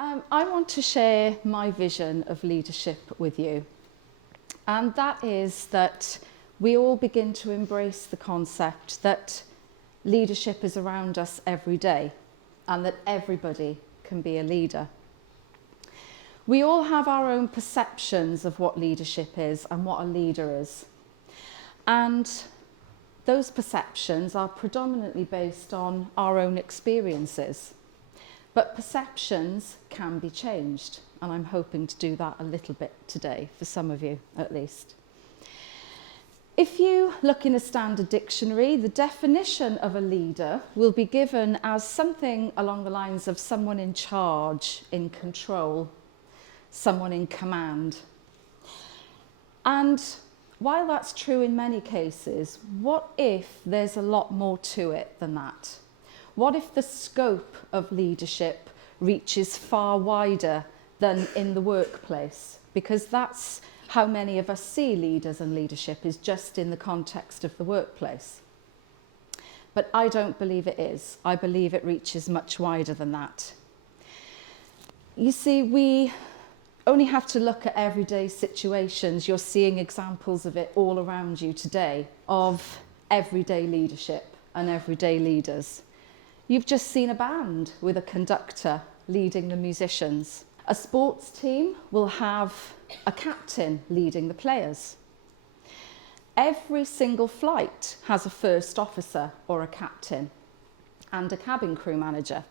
I want to share my vision of leadership with you. And that is that we all begin to embrace the concept that leadership is around us every day and that everybody can be a leader. We all have our own perceptions of what leadership is and what a leader is. And those perceptions are predominantly based on our own experiences. But perceptions can be changed, and I'm hoping to do that a little bit today, for some of you at least. If you look in a standard dictionary, the definition of a leader will be given as something along the lines of someone in charge, in control, someone in command. And while that's true in many cases, what if there's a lot more to it than that? What if the scope of leadership reaches far wider than in the workplace? Because that's how many of us see leaders and leadership, is just in the context of the workplace. But I don't believe it is. I believe it reaches much wider than that. You see, we only have to look at everyday situations. You're seeing examples of it all around you today, of everyday leadership and everyday leaders. You've just seen a band with a conductor leading the musicians. A sports team will have a captain leading the players. Every single flight has a first officer or a captain and a cabin crew manager.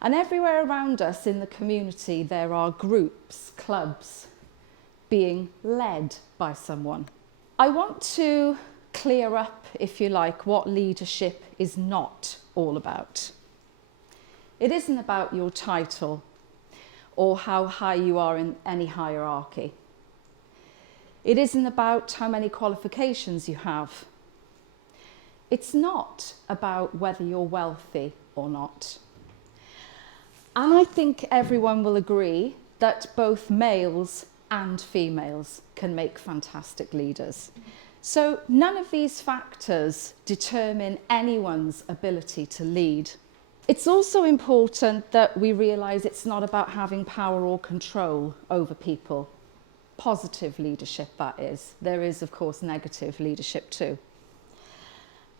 And everywhere around us in the community, there are groups, clubs, being led by someone. I want to clear up, if you like, what leadership is not all about. It isn't about your title or how high you are in any hierarchy. It isn't about how many qualifications you have. It's not about whether you're wealthy or not. And I think everyone will agree that both males and females can make fantastic leaders. So none of these factors determine anyone's ability to lead. It's also important that we realise it's not about having power or control over people. Positive leadership, that is. There is, of course, negative leadership too.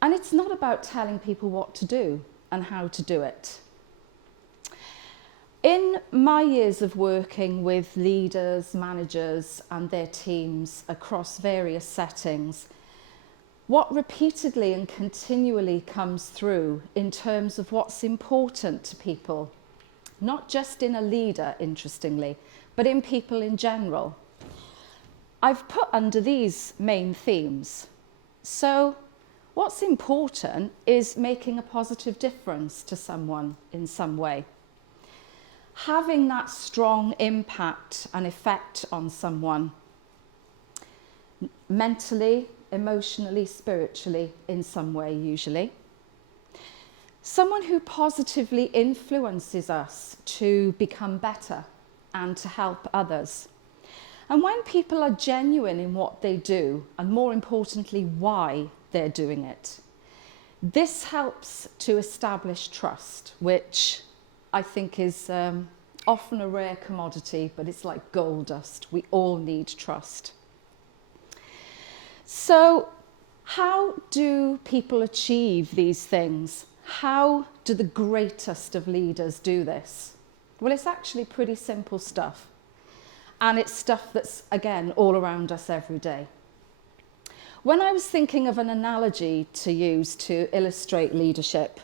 And it's not about telling people what to do and how to do it. In my years of working with leaders, managers and their teams across various settings, what repeatedly and continually comes through in terms of what's important to people, not just in a leader, interestingly, but in people in general, I've put under these main themes. So what's important is making a positive difference to someone in some way. Having that strong impact and effect on someone, mentally, emotionally, spiritually, in some way usually. Someone who positively influences us to become better and to help others. And when people are genuine in what they do, and more importantly, why they're doing it, this helps to establish trust, which I think is often a rare commodity, but it's like gold dust. We all need trust. So how do people achieve these things? How do the greatest of leaders do this? Well, it's actually pretty simple stuff. And it's stuff that's, again, all around us every day. When I was thinking of an analogy to use to illustrate leadership,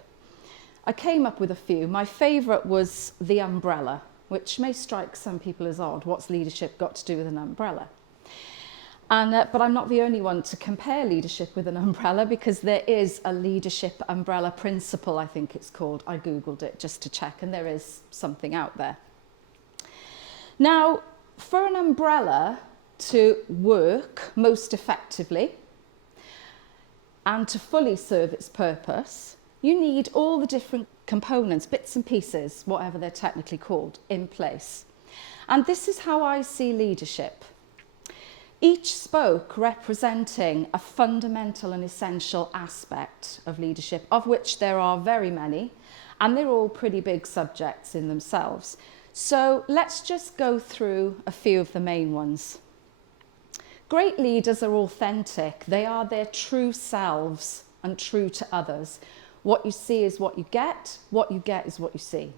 I came up with a few. My favourite was the umbrella, which may strike some people as odd. What's leadership got to do with an umbrella? But I'm not the only one to compare leadership with an umbrella, because there is a leadership umbrella principle, I think it's called. I Googled it just to check, and there is something out there. Now, for an umbrella to work most effectively and to fully serve its purpose, you need all the different components, bits and pieces, whatever they're technically called, in place. And this is how I see leadership. Each spoke representing a fundamental and essential aspect of leadership, of which there are very many, and they're all pretty big subjects in themselves. So let's just go through a few of the main ones. Great leaders are authentic. They are their true selves and true to others. What you see is what you get is what you see.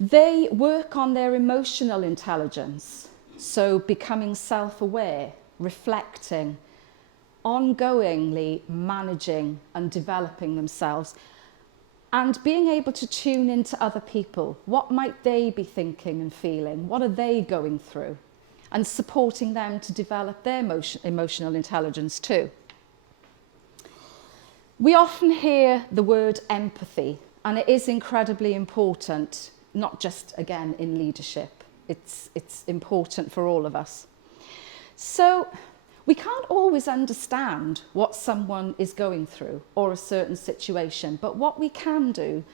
They work on their emotional intelligence, so becoming self-aware, reflecting, ongoingly managing and developing themselves, and being able to tune into other people. What might they be thinking and feeling? What are they going through? And supporting them to develop their emotional intelligence too. We often hear the word empathy, and it is incredibly important, not just, again, in leadership. It's important for all of us. So we can't always understand what someone is going through or a certain situation, but what we can do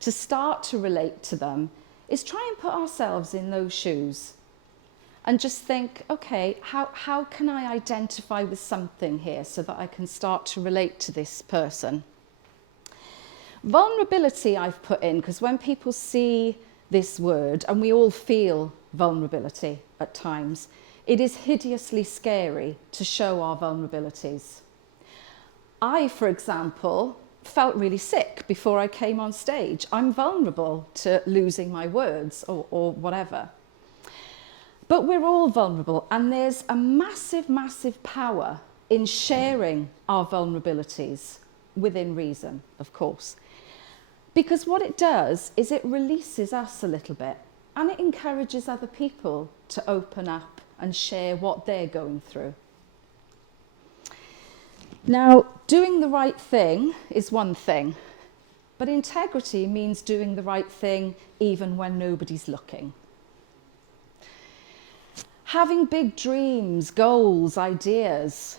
to start to relate to them is try and put ourselves in those shoes and just think, okay, how can I identify with something here so that I can start to relate to this person? Vulnerability I've put in, because when people see this word, and we all feel vulnerability at times, it is hideously scary to show our vulnerabilities. I, for example, felt really sick before I came on stage. I'm vulnerable to losing my words or whatever. But we're all vulnerable, and there's a massive, massive power in sharing our vulnerabilities, within reason, of course. Because what it does is it releases us a little bit, and it encourages other people to open up and share what they're going through. Now, doing the right thing is one thing, but integrity means doing the right thing even when nobody's looking. Having big dreams, goals, ideas,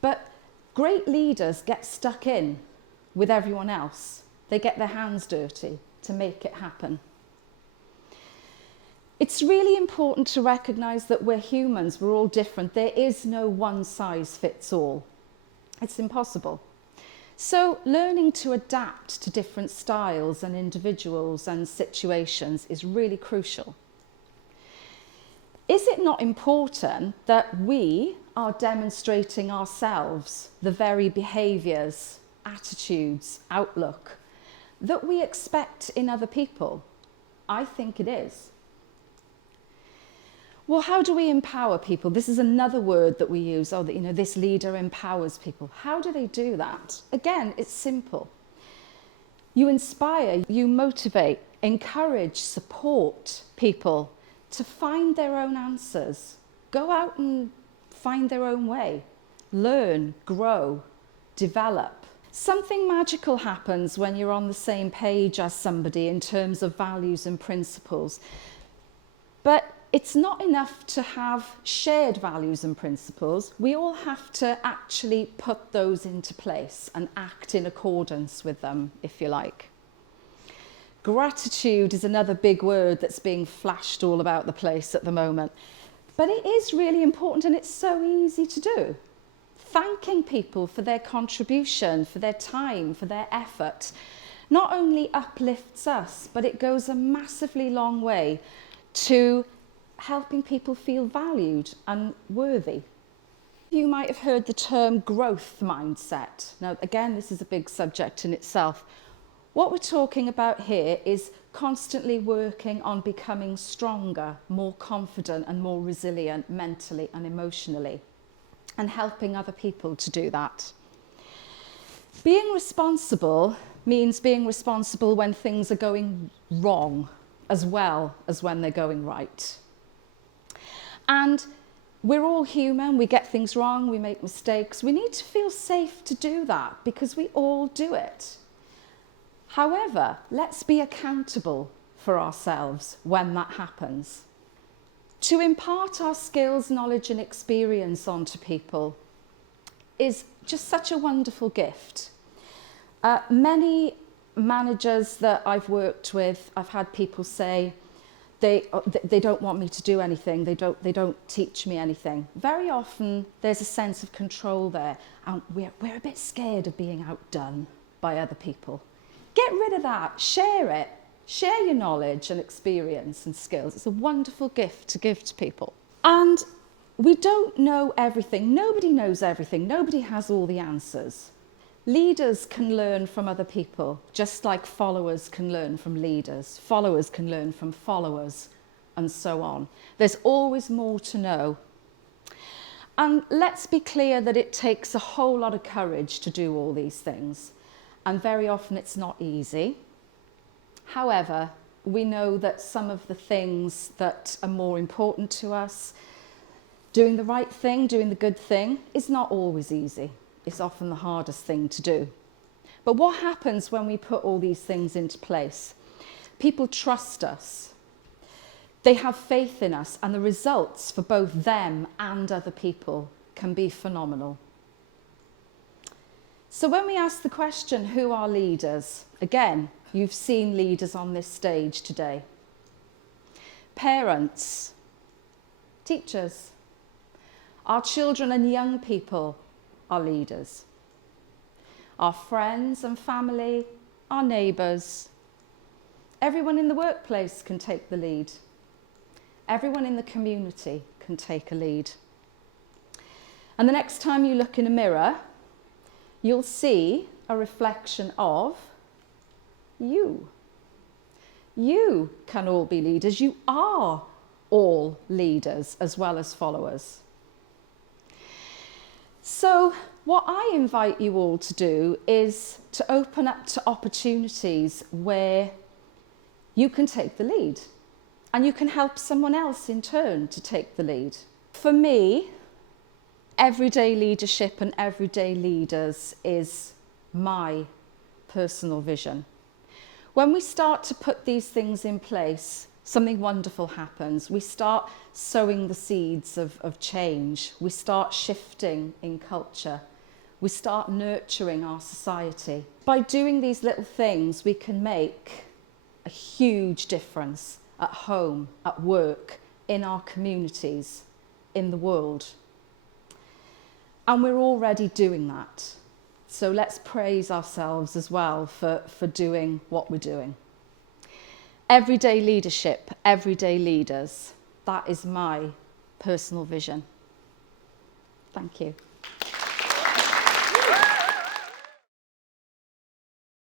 but great leaders get stuck in with everyone else. They get their hands dirty to make it happen. It's really important to recognise that we're humans, we're all different. There is no one size fits all. It's impossible. So learning to adapt to different styles and individuals and situations is really crucial. Is it not important that we are demonstrating ourselves the very behaviours, attitudes, outlook that we expect in other people? I think it is. Well, how do we empower people? This is another word that we use. Oh, this leader empowers people. How do they do that? Again, it's simple. You inspire, you motivate, encourage, support people to find their own answers. Go out and find their own way. Learn, grow, develop. Something magical happens when you're on the same page as somebody in terms of values and principles. But it's not enough to have shared values and principles. We all have to actually put those into place and act in accordance with them, if you like. Gratitude is another big word that's being flashed all about the place at the moment. But it is really important, and it's so easy to do. Thanking people for their contribution, for their time, for their effort, not only uplifts us, but it goes a massively long way to helping people feel valued and worthy. You might have heard the term growth mindset. Now, again, this is a big subject in itself. What we're talking about here is constantly working on becoming stronger, more confident and more resilient mentally and emotionally, and helping other people to do that. Being responsible means being responsible when things are going wrong as well as when they're going right. And we're all human, we get things wrong, we make mistakes. We need to feel safe to do that because we all do it. However, let's be accountable for ourselves when that happens. To impart our skills, knowledge and experience onto people is just such a wonderful gift. Many managers that I've worked with, I've had people say, they don't want me to do anything, they don't teach me anything. Very often there's a sense of control there, and we're a bit scared of being outdone by other people. Get rid of that, share it, Share your knowledge and experience and skills. It's a wonderful gift to give to people. And we don't know everything. Nobody knows everything. Nobody has all the answers. Leaders can learn from other people, just like followers can learn from leaders. Followers can learn from followers, and so on. There's always more to know. And let's be clear that it takes a whole lot of courage to do all these things. And very often it's not easy. However, we know that some of the things that are more important to us, doing the right thing, doing the good thing, is not always easy. It's often the hardest thing to do. But what happens when we put all these things into place? People trust us. They have faith in us, and the results for both them and other people can be phenomenal. So when we ask the question, who are leaders? Again, you've seen leaders on this stage today. Parents, teachers, our children and young people are leaders. Our friends and family, our neighbours. Everyone in the workplace can take the lead. Everyone in the community can take a lead. And the next time you look in a mirror, you'll see a reflection of you. You can all be leaders. You are all leaders as well as followers. So what I invite you all to do is to open up to opportunities where you can take the lead and you can help someone else in turn to take the lead. For me, everyday leadership and everyday leaders is my personal vision. When we start to put these things in place, something wonderful happens. We start sowing the seeds of change. We start shifting in culture. We start nurturing our society. By doing these little things, we can make a huge difference at home, at work, in our communities, in the world. And we're already doing that. So let's praise ourselves as well for doing what we're doing. Everyday leadership, everyday leaders. That is my personal vision. Thank you.